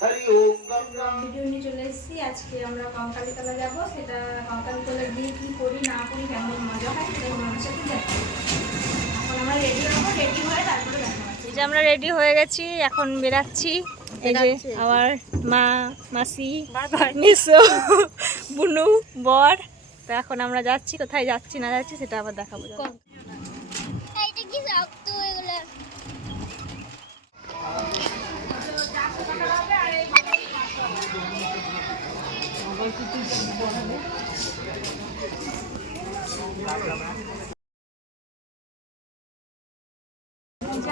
Video নিয়ে চলে এসেছি। আজকে আমরা কঙ্কালীতলা যাব, সেটা কঙ্কালীতলা গিয়ে কি করি না করি, কেমন মজা হয় সেটা তোমাদের সাথে দেখাবো। এখন আমরা রেডি হবো, রেডি হয়ে তারপরে দেখা হবে। এই যে আমরা রেডি হয়ে গেছি, এখন বেরাচ্ছি। এই যে আমার মা, মাসি, মিসো, বুনু, বর। তো এখন আমরা যাচ্ছি, কোথায় যাচ্ছি না যাচ্ছি সেটা আবার দেখাবো। এইটা কি শক্ত হয়ে গেল।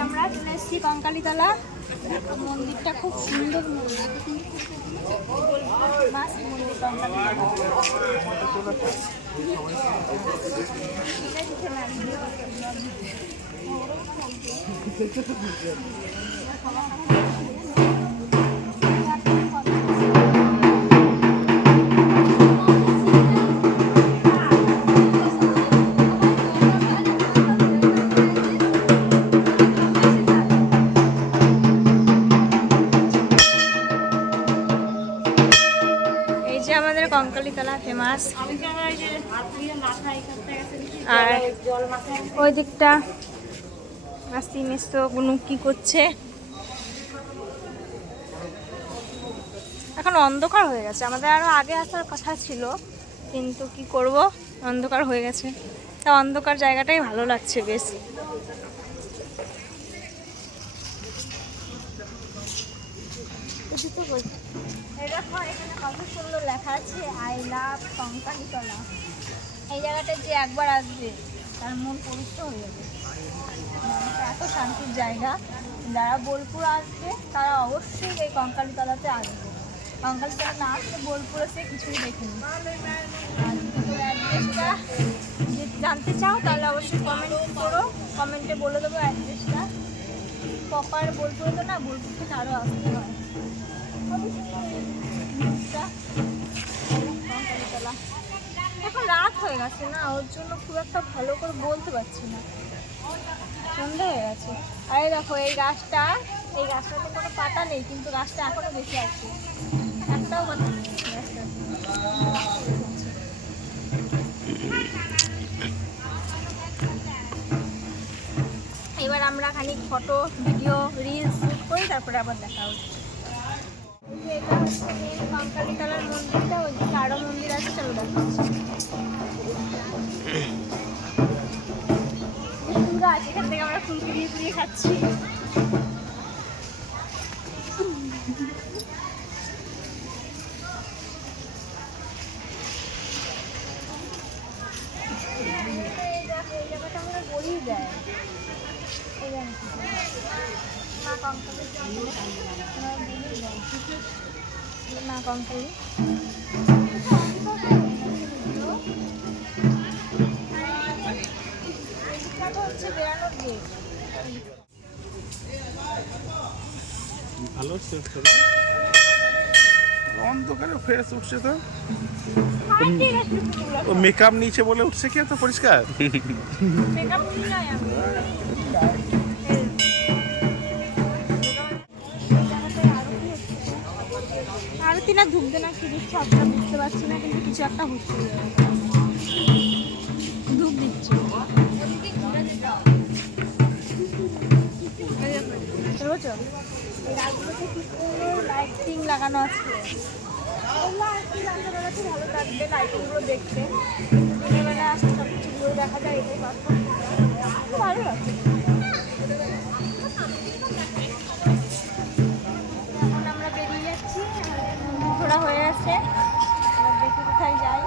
আমরা চলে এসেছি কঙ্কালীতলা। মন্দিরটা খুব সুন্দর মন্দির, মাসি মন্দির আমাদের কঙ্কালীতলা ফেমাস। আর ওই দিকটা মাসি মিসো বুনু কি করছে। এখন অন্ধকার হয়ে গেছে, আমাদের আরো আগে আসার কথা ছিল কিন্তু কি করব, অন্ধকার হয়ে গেছে। তা অন্ধকার জায়গাটাই ভালো লাগছে বেশ। এখানে কত সুন্দর লেখা আছে, আই লাভ কঙ্কালীতলা। এই জায়গাটা যে একবার আসবে তার মন পবিত্র হয়ে যাবে। এত শান্তির জায়গা, যারা বোলপুর আসবে তারা অবশ্যই এই কঙ্কালীতলাতে আসবে। কঙ্কালীতলা না আসলে বোলপুরে সে কিছুই দেখিনি। আর অ্যাড্রেসটা যদি জানতে চাও তাহলে অবশ্যই কমেন্ট করো, কমেন্টে বলে দেবো অ্যাড্রেসটা। প্রপার বোলপুরে তো না, বোলপুর থেকে আরও আসতে হয়। এখন রাত হয়ে গেছে না, ওর জন্য খুব একটা ভালো করে বলতে পারছি না, সন্ধ্যা হয়ে গেছে। আরে দেখো এই গাছটাতে কোনো পাতা নেই কিন্তু গাছটা এখনো বেশি আছে, একটাও পাতা নেই গাছটা। এবার আমরা খানিক ফটো ভিডিও রিলস শ্যুট করি, তারপরে আবার দেখা হচ্ছে। এটা হচ্ছে মেন কঙ্কালীতলার মন্দিরটা, ওইদিকে আরো মন্দির আছে, চলো দেখাচ্ছি। গাছ, এখান থেকে আমরা ফুল কুড়িয়ে খাচ্ছি। এই জায়গাটা আমরা বলেই দেয় মা কঙ্কালী, মা কঙ্কালী। হচ্ছে বেড়ানোর গেট। ভালো অন্ধকারে ফ্রেশ উঠছে তো, ও মেকআপ নিচে বলে উঠছে কি এত পরিষ্কার। আরতি না ঢুকবে না কি দিচ্ছে আপনারা বুঝতে পারছি না, কিন্তু কিছু একটা হচ্ছে, ধূপ দিচ্ছে। লাইটিং লাগানো আছে, ভালো লাগবে লাইটিংগুলো দেখতে। দিনের বেলা আসলে সব কিছুগুলো দেখা যায়, এটাই ভালো লাগছে। এখন আমরা বেরিয়ে যাচ্ছি, ঘোরা হয়ে আছে, দেখি কোথায় যাই।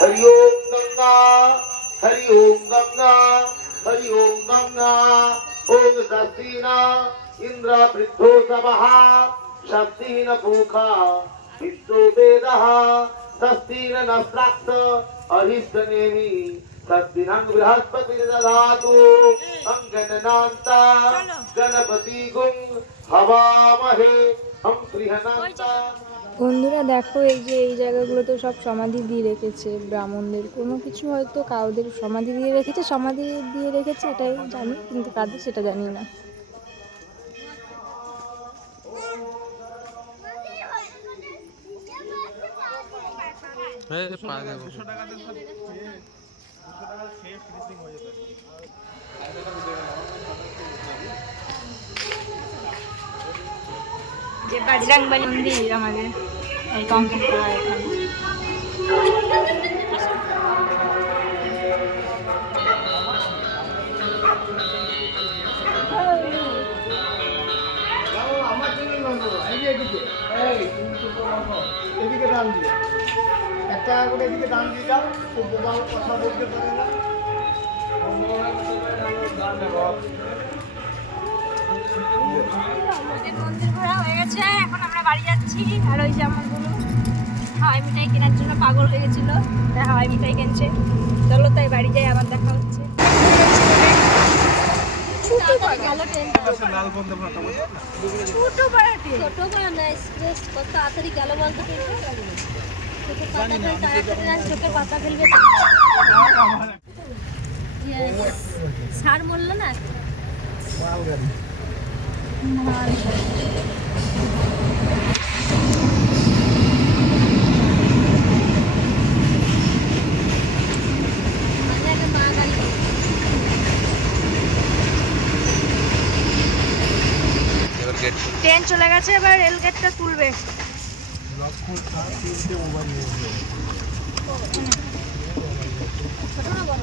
हरि ओम गंगा, हरि ओम गंगा, हरि ओम गंगा ओम दस्तीना इंद्र पृथ्वो समहा शक्तिहीन पूखा विश्व वेदः शक्तिहीन नस्राक्ष अहिष्टनेमि शक्तिनं बृहस्पति ददातु अंगननान्ता गणपति गुं हवामहे हम गृहनान्ता। বন্ধুরা দেখো, এই যে এই জায়গাগুলোতে সব সমাধি দিয়ে রেখেছে ব্রাহ্মণদের, কোনো কিছু হয়তো কাউদের সমাধি দিয়ে রেখেছে, সমাধি দিয়ে রেখেছে এটাই জানি, কিন্তু কাদের সেটা জানি না। যে বজরংবলী মন্দির আমাদের এই কংক্রিট করা এখানে। এদিকে ডান দিয়ে একটা করে এদিকে ডান দিয়ে যাও, খুব বোবা কথা বলতে পারে না। আমাদের মন্দির ঘোরা হয়ে গেছে, এখন আমরা বাড়ি যাচ্ছি। আর ওই যে আমার গুলো হাওয়াই মিঠাই কেনার জন্য পাগল হয়ে গেছিল, তাই হাওয়াই মিঠাই কিনছে। চলো তাই বাড়ি যাই, আবার দেখা হচ্ছে। ছোট পাড়াটি ছোট করে না এক্সপ্রেস কত তাড়াতাড়ি গেল বলতে চোখের পাতা ফেলবে সার মরলো না। ট্রেন চলে গেছে, এবার রেল গেটটা তুলবে। ছোট না বড়?